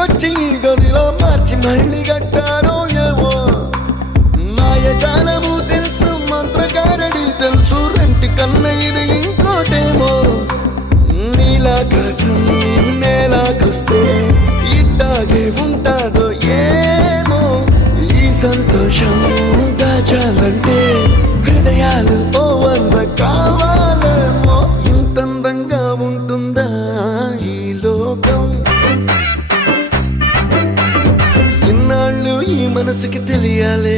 ఇంటికొచ్చి గదిలో మార్చి మళ్ళీ కట్టారో ఏమో మాయజాలము తెలుసు మంత్రకారడి తెలుసు రెంటి కన్న ఇది ఇంకోటేమో నీలాకాశం నేలాకొస్తే ఇట్టాగే ఉంటాదో ఏమో ఈ సంతోషం దాచాలంటే హృదయాలు ఓ వంద కావాలేమో ఇంతందంగా ఉంటుందా ఈ లోకం ఇన్నాళ్ళు ఈ మనసుకి తెలియాలే